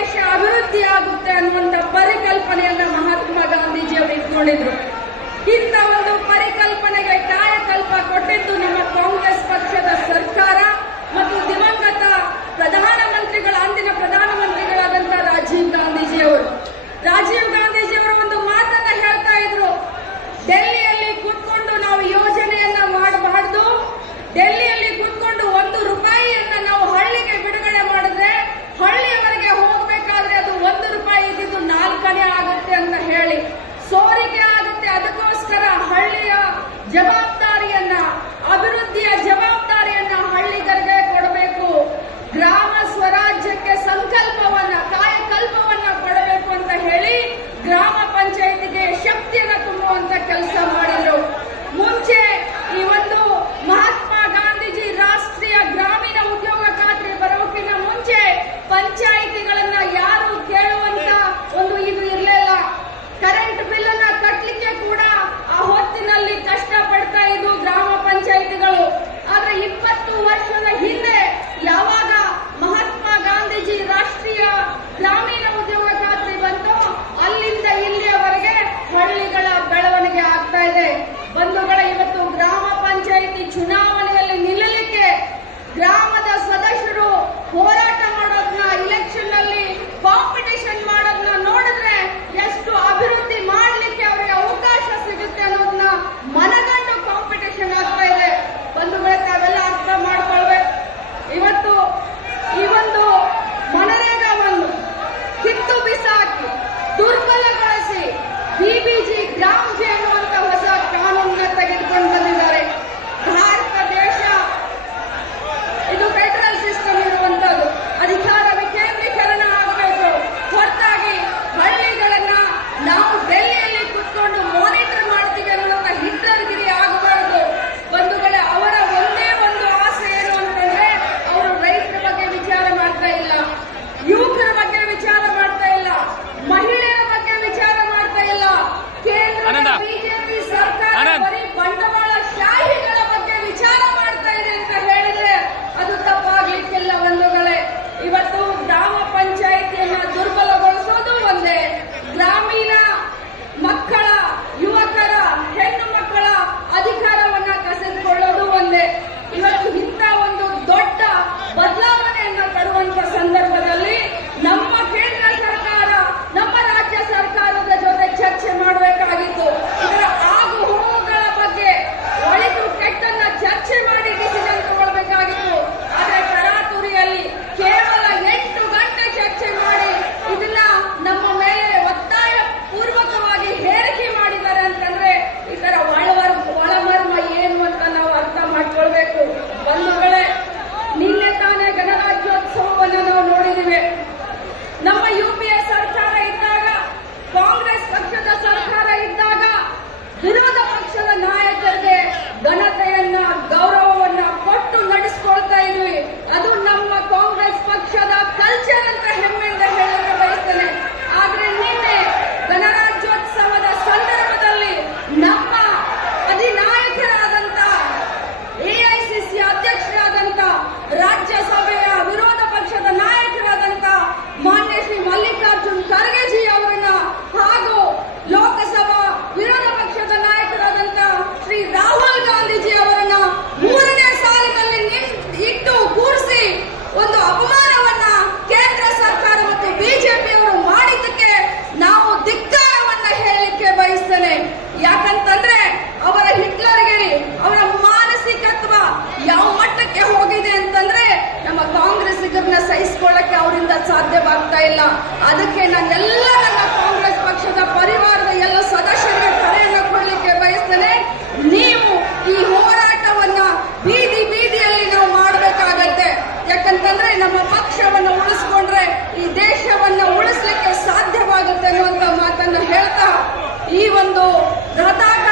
ದೇಶ ಅಭಿವೃದ್ಧಿ ಆಗುತ್ತೆ ಅನ್ನುವಂತ ಪರಿಕಲ್ಪನೆಯನ್ನ ಮಹಾತ್ಮ ಗಾಂಧೀಜಿಯವರು ಇಟ್ಕೊಂಡಿದ್ರು. ಇಂಥ ಒಂದು ಪರಿಕಲ್ಪನೆಗೆ ಕಾಯಕಲ್ಪ ಕೊಟ್ಟಿದ್ದು ನಮ್ಮ ಕಾಂಗ್ರೆಸ್ ಪಕ್ಷದ ಸರ್ಕಾರ ಮತ್ತು ದಿವಂಗತ ಅಂದಿನ ಪ್ರಧಾನಮಂತ್ರಿಗಳಾದಂತಹ ರಾಜೀವ್ ಗಾಂಧೀಜಿಯವರು. ರಾಜೀವ್ ಗಾಂಧೀಜಿಯವರು ಒಂದು ಮಾತನ್ನ ಹೇಳ್ತಾ ಇದ್ರು, ಡೆಲ್ಲಿಯಲ್ಲಿ ಕೂತ್ಕೊಂಡು ನಾವು ಯೋಜನೆಯನ್ನ ಮಾಡಬಾರ್ದು, ಡೆಲ್ಲಿಯಲ್ಲಿ ಕೂತ್ಕೊಂಡು 1 ರೂಪಾಯಿಯನ್ನ ನಾವು ಹಳ್ಳಿಗೆ ಬಿಡುಗಡೆ ಮಾಡಿದ್ರೆ ಹಳ್ಳಿಯವರೆಗೆ ಹೋಗಬೇಕಾದ್ರೆ ಅದು 1 ರೂಪಾಯಿ ಇದ್ದಿದ್ದು 4 ಆಗುತ್ತೆ ಅಂತ ಹೇಳಿ ಸೋರಿಕೆ ಆಗುತ್ತೆ. ಅದಕ್ಕೋಸ್ಕರ ಹಳ್ಳಿಯ ಜವಾಬ್ದಾರಿಯನ್ನ, ಅಭಿವೃದ್ಧಿಯ ಜವಾಬ್ದಾರಿಯನ್ನ ಹಳ್ಳಿಗರಿಗೆ ಕೊಡಬೇಕು, ಗ್ರಾಮ ಸ್ವರಾಜ್ಯಕ್ಕೆ ಸಂಕಲ್ಪವನ್ನ, ಕಾಯಕಲ್ಪವನ್ನ ಕೊಡಬೇಕು ಅಂತ ಹೇಳಿ ಗ್ರಾಮ ಪಂಚಾಯಿತಿಗೆ ಶಕ್ತಿಯನ್ನ ತುಂಬುವಂತ ಕೆಲಸ ಮಾಡಿದ್ರು. ಮುಂಚೆ ಈ ಒಂದು ಮಹಾತ್ಮ ಗಾಂಧೀಜಿ ರಾಷ್ಟ್ರೀಯ ಗ್ರಾಮೀಣ ಉದ್ಯೋಗ ಖಾತ್ರಿ ಬರೋಕಿನ ಮುಂಚೆ ಪಂಚಾಯಿತಿಗಳನ್ನ ಯಾರು ಕೇಳುವಂತ ಒಂದು ಇದು ಇರಲಿಲ್ಲ. ಕರೆಂಟ್ ಬಿಲ್ ಅನ್ನ ಕಟ್ಟಲಿಕ್ಕೆ ಕೂಡ ಆ ಹೊತ್ತಿನಲ್ಲಿ ಕಷ್ಟ ಪಡ್ತಾ ಇದ್ದು ಗ್ರಾಮ ಪಂಚಾಯಿತಿಗಳು. ಆದ್ರೆ 20 ವರ್ಷದ ಹಿಂದೆ ಯಾವಾಗ ಮಹಾತ್ಮ ಗಾಂಧೀಜಿ ರಾಷ್ಟ್ರೀಯ ಗ್ರಾಮೀಣ ಉದ್ಯೋಗ ಖಾತ್ರಿ ಬಂತು, ಅಲ್ಲಿಂದ ಇಲ್ಲಿಯವರೆಗೆ ಹಳ್ಳಿಗಳ ಬೆಳವಣಿಗೆ ಆಗ್ತಾ ಇದೆ. ಬಂಧುಗಳ, ಇವತ್ತು ಗ್ರಾಮ ಪಂಚಾಯಿತಿ ಚುನಾವಣೆಯಲ್ಲಿ ನಿಲ್ಲಲಿಕ್ಕೆ ಗ್ರಾಮದ ಸದಸ್ಯರು ಹೋರಾಟ ಮಾಡೋದನ್ನ, ಇಲೆಕ್ಷನ್ ನಲ್ಲಿ ಕಾಂಪಿಟೇಷನ್ ಮಾಡೋದನ್ನ ನೋಡಿದ್ರೆ ಎಷ್ಟು ಅಭಿವೃದ್ಧಿ ಮಾಡಲಿಕ್ಕೆ ಅವರಿಗೆ ಅವಕಾಶ ಸಿಗುತ್ತೆ ಅನ್ನೋದನ್ನ ಮನಗಂಡು ಕಾಂಪಿಟೇಷನ್ ಆಗ್ತಾ ಇದೆ. ಬಂಧುಗಳೇ, ತಾವೆಲ್ಲ ಅರ್ಥ ಮಾಡ್ಕೊಳ್ಬೇಕು. ಇವತ್ತು ಈ ಒಂದು ಮನರೇಗಾವನ್ನು ಕಿತ್ತು ಬಿಸಾಕಿ ದುರ್ಬಲಗೊಳಿಸಿ ಬಿಬಿಜಿ ಗ್ರಾಮ್ ಜಿ ಅನ್ನುವಂತ ಹೊಸ ಕಾನೂನನ್ನ ತೆಗೆದುಕೊಂಡು ಬಂದಿದ್ದಾರೆ. ಭಾರತ ದೇಶ ಇದು ಫೆಡರಲ್ ಸಿಸ್ಟಮ್ ಇರುವಂತದ್ದು, ಅಧಿಕಾರ ವಿಕೇಂದ್ರೀಕರಣ ಆಗಬೇಕು. ಹೊರತಾಗಿ ಹಳ್ಳಿಗಳನ್ನ ನಾವು ಡೆಲ್ಲಿಯಲ್ಲಿ ಕುತ್ಕೊಂಡು ಮಾನಿಟರ್ ಮಾಡ್ತೀವಿ ಅನ್ನುವಂತ ಹಿಟ್ಲರ್ಗಿರಿ ಆಗಬಾರದು. ಬಂಧುಗಳೇ, ಅವರ ಒಂದೇ ಒಂದು ಆಸೆ ಏನು ಅಂತಂದ್ರೆ ಅವರು ರೈತರ ಬಗ್ಗೆ ವಿಚಾರ ಮಾಡ್ತಾ ಇಲ್ಲ, ಯುವಕರ ಬಗ್ಗೆ ವಿಚಾರ ಮಾಡ್ತಾ ಇಲ್ಲ, ಮಹಿಳೆಯರ ಬಗ್ಗೆ ವಿಚಾರ ಮಾಡ್ತಾ ಇಲ್ಲ. ಕೇಂದ್ರದ ಬಿಜೆಪಿ ಸರ್ಕಾರ ಬರೀ ಬಂಡವಾಳ ಶಾಹಿಗಳ ಬಗ್ಗೆ ವಿಚಾರ ಮಾಡ್ತಾ ಇದೆ ಅಂತ ಹೇಳಿದ್ರೆ ಅದು ತಪ್ಪಾಗ್ಲಿಕ್ಕಿಲ್ಲ. ಬಂಧುಗಳೇ, ಇವತ್ತು ಗ್ರಾಮ ಪಂಚಾಯಿತಿಯನ್ನ ದುರ್ಬಲಗೊಳಿಸೋದು ಒಂದೇ, ಗ್ರಾಮೀಣ ಮಕ್ಕಳ, ಯುವಕರ, ಹೆಣ್ಣು ಮಕ್ಕಳ ಅಧಿಕಾರವನ್ನ ಕಸಿದುಕೊಳ್ಳೋದು ಒಂದೇ. ಇವತ್ತು ಇಂಥ ಒಂದು ದೊಡ್ಡ ಬದಲಾವಣೆಯನ್ನ ತರುವಂತ ಸಂದರ್ಭದಲ್ಲಿ ನಮ್ಮ ಕೇಂದ್ರ ಸರ್ಕಾರ, ನಮ್ಮ ರಾಜ್ಯ ಸರ್ಕಾರದ ಜೊತೆ ಚರ್ಚೆ ಮಾಡಬೇಕಾಗಿತ್ತು. ಇದರ ಆಗು ಹೋಗುಗಳ ಬಗ್ಗೆ ಒಳಿತು ಕೆಟ್ಟನ್ನ ಚರ್ಚೆ ಮಾಡಿ ಡಿಸಿಷನ್ ತಗೊಳ್ಬೇಕಾಗಿತ್ತು. ಆದ್ರೆ ತರಾತುರಿಯಲ್ಲಿ ಕೇವಲ 8 ಗಂಟೆ ಚರ್ಚೆ ಮಾಡಿ ಇದನ್ನ ನಮ್ಮ ಮೇಲೆ ಒತ್ತಾಯ ಪೂರ್ವಕವಾಗಿ ಹೇರಿಕೆ ಮಾಡಿದ್ದಾರೆ ಅಂತಂದ್ರೆ ಇದರ ಒಳಮರ್ಮ ಏನು ಅಂತ ನಾವು ಅರ್ಥ ಮಾಡ್ಕೊಳ್ಬೇಕು. ಬಂಧುಗಳೇ, ನಿನ್ನೆ ತಾನೇ ಗಣರಾಜ್ಯೋತ್ಸವವನ್ನು ನಾವು ನೋಡಿದ್ದೇವೆ. ನಮ್ಮ ಯುಪಿಎ ಸರ್ಕಾರ ಇದ್ದಾಗ, ಕಾಂಗ್ರೆಸ್ ಪಕ್ಷದ ಸರ್ಕಾರ ಇದ್ದಾಗ ವಿರೋಧ ಪಕ್ಷದ ನಾಯಕರಿಗೆ ಘನತೆಯನ್ನ, ಗೌರವವನ್ನ ಕೊಟ್ಟು ನಡೆಸಿಕೊಳ್ತಾ ಇದ್ವಿ. ಅದು ನಮ್ಮ ಕಾಂಗ್ರೆಸ್ ಪಕ್ಷದ ಕಲ್ಚರ್ ಅಂತ ಹೆಮ್ಮೆಯಿಂದ ಹೇಳಕ್ಕೆ ಬಯಸ್ತೇನೆ. ಆದ್ರೆ ನಿನ್ನೆ ಗಣರಾಜ್ಯೋತ್ಸವದ ಸಂದರ್ಭದಲ್ಲಿ ನಮ್ಮ ಅಧಿನಾಯಕರಾದಂತ, ಎಐಸಿಸಿ ಅಧ್ಯಕ್ಷರಾದಂತ, ರಾಜ್ಯಸಭೆಯ ವಿರೋಧ ಪಕ್ಷದ ನಾಯಕರಾದಂತ ಮಾನ್ಯ ಶ್ರೀ ಮಲ್ಲಿಕಾರ್ಜುನ್ ಖರ್ಗೆಜಿ ಅವರನ್ನ ಹಾಗೂ ಲೋಕಸಭಾ ವಿರೋಧ ಪಕ್ಷದ ನಾಯಕರಾದಂತ ಶ್ರೀ ರಾಹುಲ್ ಗಾಂಧೀಜಿ ಅವರನ್ನ 3ನೇ ಸಾಲಿನಲ್ಲಿ ಇಟ್ಟು ಕೂರಿಸಿ ಒಂದು ಅಪಮಾನವನ್ನ ಕೇಂದ್ರ ಸರ್ಕಾರ ಮತ್ತು ಬಿಜೆಪಿಯವರು ಮಾಡಿದ್ದಕ್ಕೆ ನಾವು ಧಿಕ್ಕಾರವನ್ನ ಹೇಳಲಿಕ್ಕೆ ಬಯಸ್ತೇನೆ. ಯಾಕಂತಂದ್ರೆ ಅವರ ಹಿಟ್ಲರ್ಗಿರಿ, ಅವರ ಮಾನಸಿಕತ್ವ ಯಾವ ಮಟ್ಟಕ್ಕೆ ಹೋಗಿದೆ ಅಂತಂದ್ರೆ ನಮ್ಮ ಕಾಂಗ್ರೆಸ್ಸಿಗರನ್ನ ಸಹಿಸಿಕೊಳ್ಳಕ್ಕೆ ಅವರಿಂದ ಸಾಧ್ಯವಾಗ್ತಾ ಇಲ್ಲ. ಅದಕ್ಕೆ ನಾನೆಲ್ಲ ನನ್ನ ಕಾಂಗ್ರೆಸ್ ಪಕ್ಷದ ಪರಿವಾರದ ಎಲ್ಲ ಸದಸ್ಯರಿಗೆ ಕರೆಯನ್ನು ಕೊಡಲಿಕ್ಕೆ ಬಯಸ್ತೇನೆ. ನೀವು ಈ ಹೋರಾಟವನ್ನ ಬೀದಿಯಲ್ಲಿ ನಾವು ಮಾಡಬೇಕಾಗತ್ತೆ. ಯಾಕಂತಂದ್ರೆ ನಮ್ಮ ಪಕ್ಷವನ್ನು ಉಳಿಸ್ಕೊಂಡ್ರೆ ಈ ದೇಶವನ್ನ ಉಳಿಸ್ಲಿಕ್ಕೆ ಸಾಧ್ಯವಾಗುತ್ತೆ ಅನ್ನುವಂತ ಮಾತನ್ನ ಹೇಳ್ತಾ ಈ ಒಂದು ರಥಾಟ